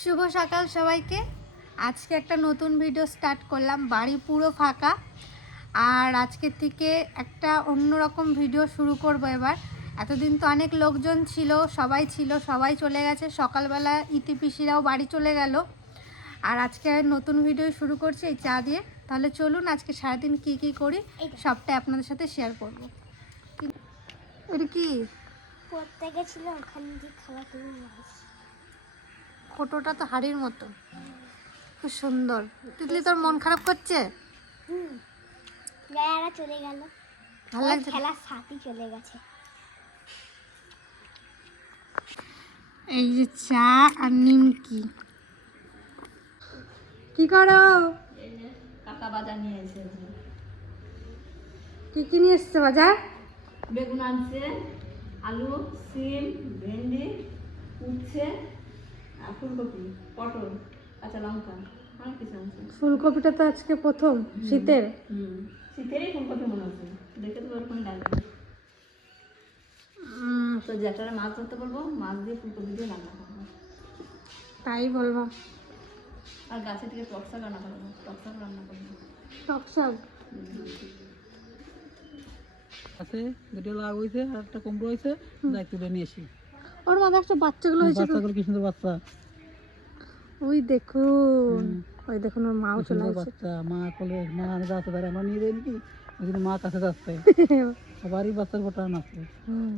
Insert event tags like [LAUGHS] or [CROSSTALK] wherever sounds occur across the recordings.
শুভ সকাল সবাইকে। আজকে একটা নতুন ভিডিও স্টার্ট করলাম, বাড়ি পুরো ফাঁকা। আর আজকের থেকে একটা অন্যরকম ভিডিও শুরু করব এবার। এতদিন তো অনেক লোকজন ছিল, সবাই ছিল, সবাই চলে গেছে। সকালবেলা ইতিপিসিরাও বাড়ি চলে গেল। আর আজকে নতুন ভিডিও শুরু করছি এই চা দিয়ে। তাহলে চলুন আজকে সারাদিন কি কি করি সবটাই আপনাদের সাথে শেয়ার করব। এটা কি? পড়তে গেছিলাম ওখানে যে খাবার। ফটোটা তো হাড়ির মতো। খুব সুন্দর। তিতলি তোর মন খারাপ করছে? হুম। গায়ারা চলে গেল। ভালো লাগছে খেলার সাথী চলে গেছে। এই যে চা আর নিমকি। কি করো? কাকা বাজার নিয়ে এসেছে। কি কি নিয়ে এসছে বাজার? বেগুন আনছে আলু সিম ভেন্ডি উচ্ছে ফুলকপি পটল কাঁচা লঙ্কা অনেক কিছু আনছে ফুলকপিটা তো আজকে প্রথম শীতের। হুম শীতেরই ফুলকপি মনে হচ্ছে। দেখে তো ওরকম লাগবে তো জ্যাঠারা মাছ ধরতে বলব মাছ দিয়ে ফুলকপি দিয়ে রান্না করব। তাই বলব। আর গাছে থেকে টক শাক রান্না করব টক শাক রান্না করব। টক শাক? আছে দুটো লাউ হয়েছে আর একটা কুমড়ো হয়েছে দায়িত্ব দিয়ে নিয়ে এসি ওর মাঝে একটা বাচ্চাগুলো হয়েছে বাচ্চাগুলো কি সুন্দর বাচ্চা? ওই দেখুন। ওই দেখুন ওর মাও চলে আসছে। বাচ্চা। মা কোলে মা আমরা নিয়ে যাই নাকি ওই জন্য মা কাছে যাচ্ছে। [LAUGHS] সবারই বাচ্চার আছে। হুম।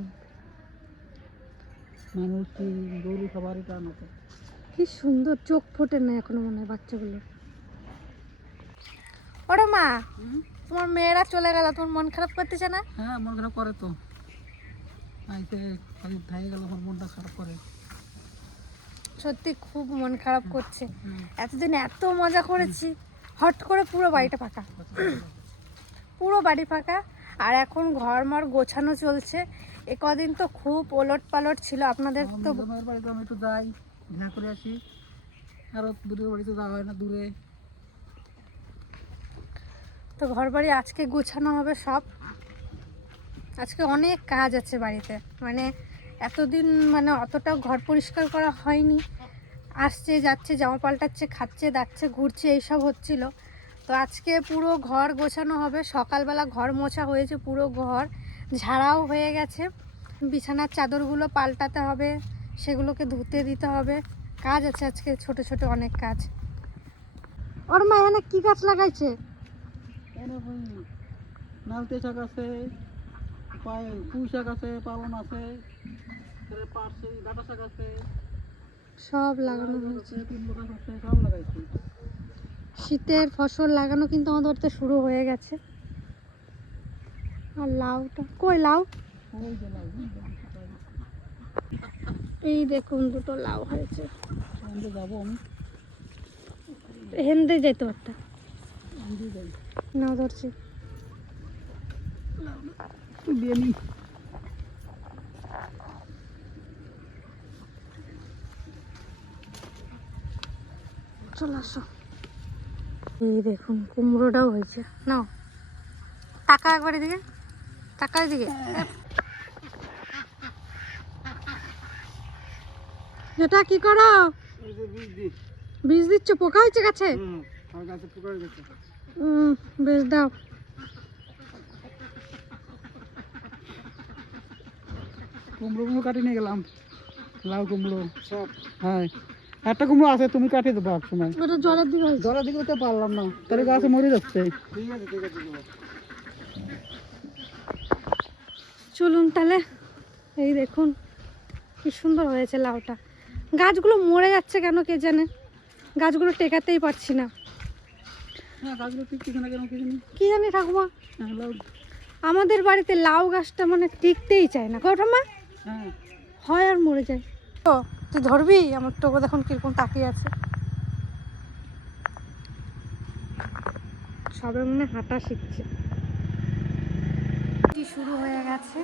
মানুষ কি গরু সবারই টান আছে। কি সুন্দর চোখ ফোটে না এখনও মনে হয় বাচ্চাগুলো। ওরে মা তোমার মেয়েরা চলে গেল তোমার মন খারাপ করতেছে না? হ্যাঁ মন খারাপ করে তো। আইতে খালি ধাই গেল আমার মনটা খারাপ করে। সত্যি খুব মন খারাপ করছে। এতদিন এত মজা করেছি হট করে পুরো বাড়িটা ফাঁকা। পুরো বাড়ি ফাঁকা। আর এখন ঘর মর গোছানো চলছে। এ কদিন তো খুব ওলট পালট ছিল আপনাদের তো। বাড়িতে আমি একটু যাই ঘৃণা করে আসি। আরও দূরের বাড়িতে যাওয়া হয় না দূরে। তো ঘর বাড়ি আজকে গোছানো হবে সব। আজকে অনেক কাজ আছে বাড়িতে। মানে এতদিন মানে অতটাও ঘর পরিষ্কার করা হয়নি। আসছে, যাচ্ছে, জামা পাল্টাচ্ছে, খাচ্ছে, দাচ্ছে, ঘুরছে, এইসব হচ্ছিল। তো আজকে পুরো ঘর গোছানো হবে। সকালবেলা ঘর মোছা হয়েছে পুরো ঘর। ঝাড়াও হয়ে গেছে। বিছানার চাদরগুলো পাল্টাতে হবে। সেগুলোকে ধুতে দিতে হবে। কাজ আছে আজকে, ছোট ছোট অনেক কাজ। ওর মা এখানে কি গাছ লাগাইছে? পুঁই শাক আছে পালন আছে তারপরে ডাটা শাক আছে সব লাগানো হয়েছে সব লাগাইছি। শীতের ফসল লাগানো কিন্তু আমাদের বাড়িতে শুরু হয়ে গেছে। আর লাউটা কই লাউ? এই দেখুন দুটো লাউ হয়েছে। যাব আমি। হেন্দে যেতে পারতাম। দিয়ে যাই। না ধরছি দিয়ে নিই চলে আসো। এই দেখুন কুমড়োটাও হয়েছে। নাও। টাকা একবার এদিকে। টাকা এদিকে। এটা কি করো? বীজ দিচ্ছ? পোকা হয়েছে গাছে? বেশ দাও। কুমড়ো কুমড়ো কাটি নিয়ে গেলাম। লাউ কুমড়ো সব। হ্যাঁ একটা কুমড়ো আছে তুমি কাটিয়ে দেবো এক সময় ওটা জলের দিকে জলের দিকে তো পারলাম না। তাহলে গাছে মরে যাচ্ছে। ঠিক আছে ঠিক আছে চলুন তাহলে। এই দেখুন কি সুন্দর হয়েছে লাউটা। গাছগুলো মরে যাচ্ছে কেন কে জানে? গাছগুলো টেকাতেই পারছি না। হ্যাঁ কি জানি? ঠাকুমা? হ্যাঁ আমাদের বাড়িতে লাউ গাছটা মানে টিকতেই চায় না। কো ঠাম্মা হ্যাঁ আর মরে যায়। ও, তুই ধরবি? আমার টোকো দেখুন কীরকম তাকিয়ে আছে। সবে মনে হাঁটা শিখছে। শুরু হয়ে গেছে?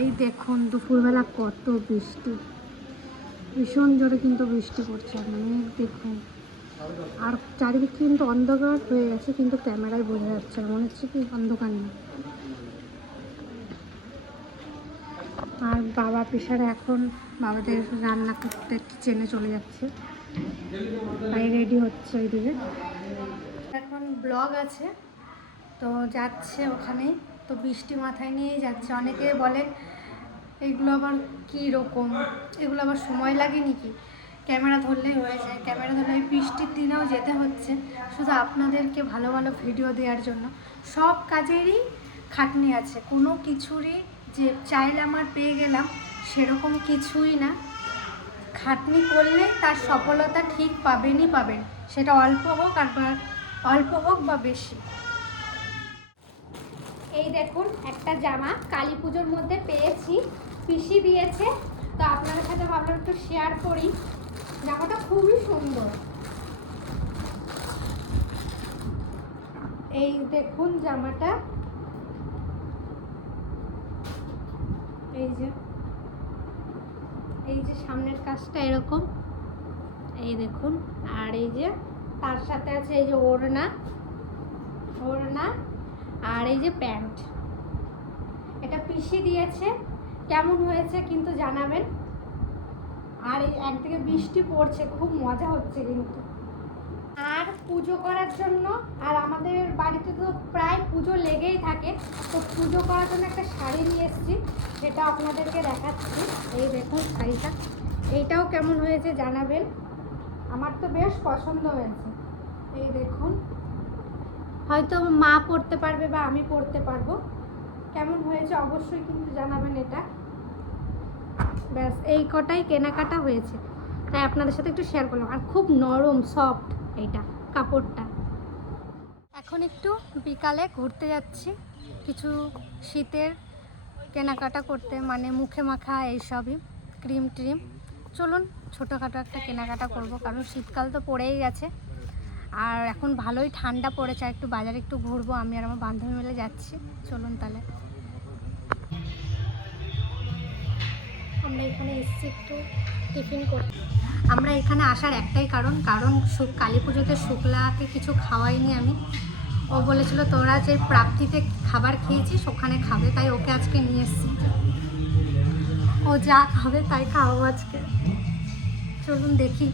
এই দেখুন, দুপুরবেলা কত বৃষ্টি। ভীষণ জোরে কিন্তু বৃষ্টি পড়ছে। মেঘ দেখুন, আর চারিদিকে কিন্তু অন্ধকার হয়ে গেছে, কিন্তু ক্যামেরায় বোঝা যাচ্ছে না। মনে হচ্ছে কি অন্ধকার নেই আর বাবা পিসারা এখন বাবাদের রান্না করতে কিচেনে চলে যাচ্ছে। তাই রেডি হচ্ছে ওইদিকে। এখন ব্লগ আছে, তো যাচ্ছে ওখানেই তো বৃষ্টি মাথায় নিয়েই যাচ্ছে। অনেকে বলে, এগুলো আবার কী রকম? এগুলো আবার সময় লাগে নাকি? ক্যামেরা ধরলেই হয়ে যায়। ক্যামেরা ধরলে বৃষ্টির দিনেও যেতে হচ্ছে। শুধু আপনাদেরকে ভালো ভালো ভিডিও দেওয়ার জন্য। সব কাজেরই খাটনি আছে। কোনো কিছুরই যে চাইলে আমার পেয়ে গেলাম, সেরকম কিছুই না। খাটনি করলে তার সফলতা ঠিক পাবেনই পাবেন। সেটা অল্প হোক আর অল্প হোক বা বেশি। এই দেখুন, একটা জামা কালী পুজোর মধ্যে পেয়েছি, পিসি দিয়েছে। তো আপনাদের সাথে ভাবলাম একটু শেয়ার করি। জামাটা খুবই সুন্দর। এই দেখুন জামাটা। এই যে এই যে সামনের কাজটা এরকম, এই দেখুন, আর এই যে তার সাথে আছে এই যে ওড়না ওড়না, আর এই যে প্যান্ট। এটা পিসি দিয়েছে, কেমন হয়েছে কিন্তু জানাবেন। আর এই একদিকে বৃষ্টি পড়ছে, খুব মজা হচ্ছে কিন্তু। পুজো করার জন্য, আর আমাদের বাড়িতে তো প্রায় পুজো লেগেই থাকে। তো পুজো করার জন্য একটা শাড়ি নিয়ে এসেছি সেটা আপনাদেরকে দেখাচ্ছি। এই দেখুন শাড়িটা। এইটাও কেমন হয়েছে জানাবেন। আমার তো বেশ পছন্দ হয়েছে। এই দেখুন। হয়তো মা পড়তে পারবে বা আমি পড়তে পারব। কেমন হয়েছে অবশ্যই কিন্তু জানাবেন এটা। ব্যাস, এই কটাই কেনাকাটা হয়েছে। তাই আপনাদের সাথে একটু শেয়ার করলাম। আর খুব নরম সফট এইটা। কাপড়টা। এখন একটু বিকালে ঘুরতে যাচ্ছি। কিছু শীতের কেনাকাটা করতে মানে মুখে মাখা এইসবই, ক্রিম ট্রিম। চলুন, ছোটোখাটো একটা কেনাকাটা করব, কারণ শীতকাল তো পড়েই গেছে। আর এখন ভালোই ঠান্ডা পড়েছে একটু বাজারে একটু ঘুরবো। আমি আর আমার বান্ধবী মিলে যাচ্ছি। চলুন তাহলে। আমরা এখানে এসেছি একটু টিফিন করতে। আমরা এখানে আসার একটাই কারণ কারণ কালী পুজোতে শুক্লাকে কিছু খাওয়াইনি আমি। ও বলেছিল, তোরা যে প্রাপ্তিতে খাবার খেয়েছিস, ওখানে খাবে, তাই ওকে আজকে নিয়ে এসেছি। ও যা খাবে, তাই খাওয়াবো আজকে। চলুন দেখি।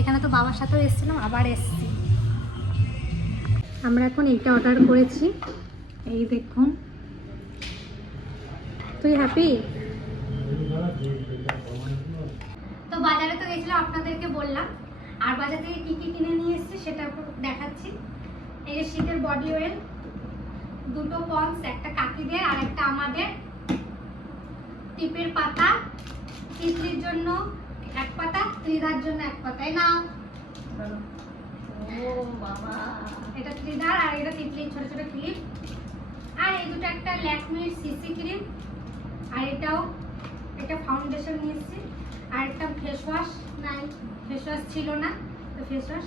এখানে তো বাবার সাথেও এসেছিলাম, আবার এসেছি। আমরা এখন এইটা অর্ডার করেছি। এই দেখুন। তুই হ্যাপি তো বাজারে তো গেছিলাম আপনাদেরকে বললাম। আর বাজার থেকে কি কি কিনে নিয়ে এসেছি সেটা দেখাচ্ছি। এই যে শীতের বডি অয়েল দুটো পন্স একটা কাকিদের আর একটা আমাদের। টিপের পাতা তিতলির জন্য এক পাতা ত্রিধার জন্য এক পাতা এই নাও। এটা ত্রিধার আর এটা তিতলির ছোট ছোট ক্লিপ আর এই দুটো একটা ল্যাকমির সিসি ক্রিম আর এটাও এটা ফাউন্ডেশন নিয়েছি। আর একটা ফেস ওয়াশ নাই ফেস ওয়াশ ছিল না, তো ফেস ওয়াশ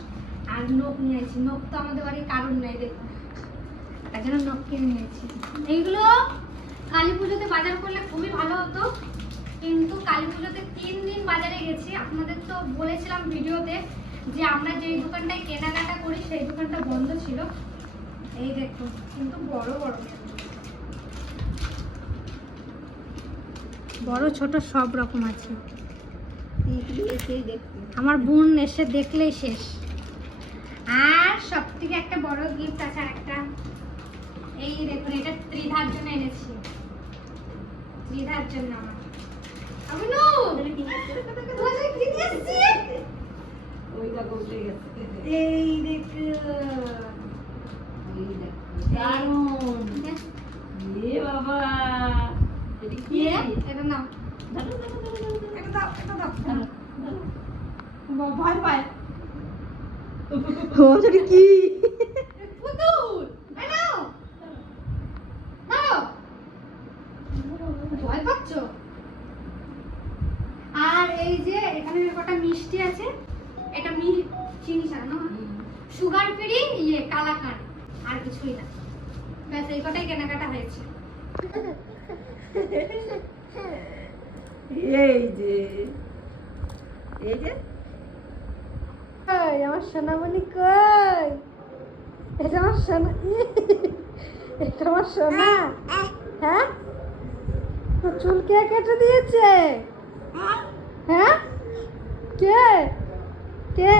আর নখ নিয়েছি। নখ তো আমাদের বাড়ির কারণ নাই, দেখুন। তার জন্য নখ কিনে নিয়েছি। এইগুলো কালী পুজোতে বাজার করলে খুবই ভালো হতো, কিন্তু কালী পুজোতে তিন দিন বাজারে গেছি। আপনাদের তো বলেছিলাম ভিডিওতে যে আমরা যেই দোকানটায় কেনাকাটা করি, সেই দোকানটা বন্ধ ছিল। এই দেখুন, কিন্তু বড় বড়। বড় ছোট সব রকম আছে। আমার বোন এসে দেখলেই শেষ। আর সব থেকে একটা বড় গিফট আছে আর একটা। এই দেখুন এটা ত্রিধার জন্য এনেছি। ত্রিধার জন্য আমার। এই দেখুন। এই দেখো দারুণ। এ বাবা! এটা কি নাও। এটা দাও এটা দাও। ভয় পায় ও সেটা আর এই যে এখানে কটা মিষ্টি আছে এটা মি চিনি ছাড়া না? সুগার ফ্রি ইয়ে কালাকান আর কিছুই না। ব্যাস এই কটাই কেনাকাটা হয়েছে। এই আমার সোনামণি কই? এটা আমার সোনা, এটা আমার সোনা। হ্যাঁ? চুল কে কেটে দিয়েছে? হ্যাঁ? কে? কে?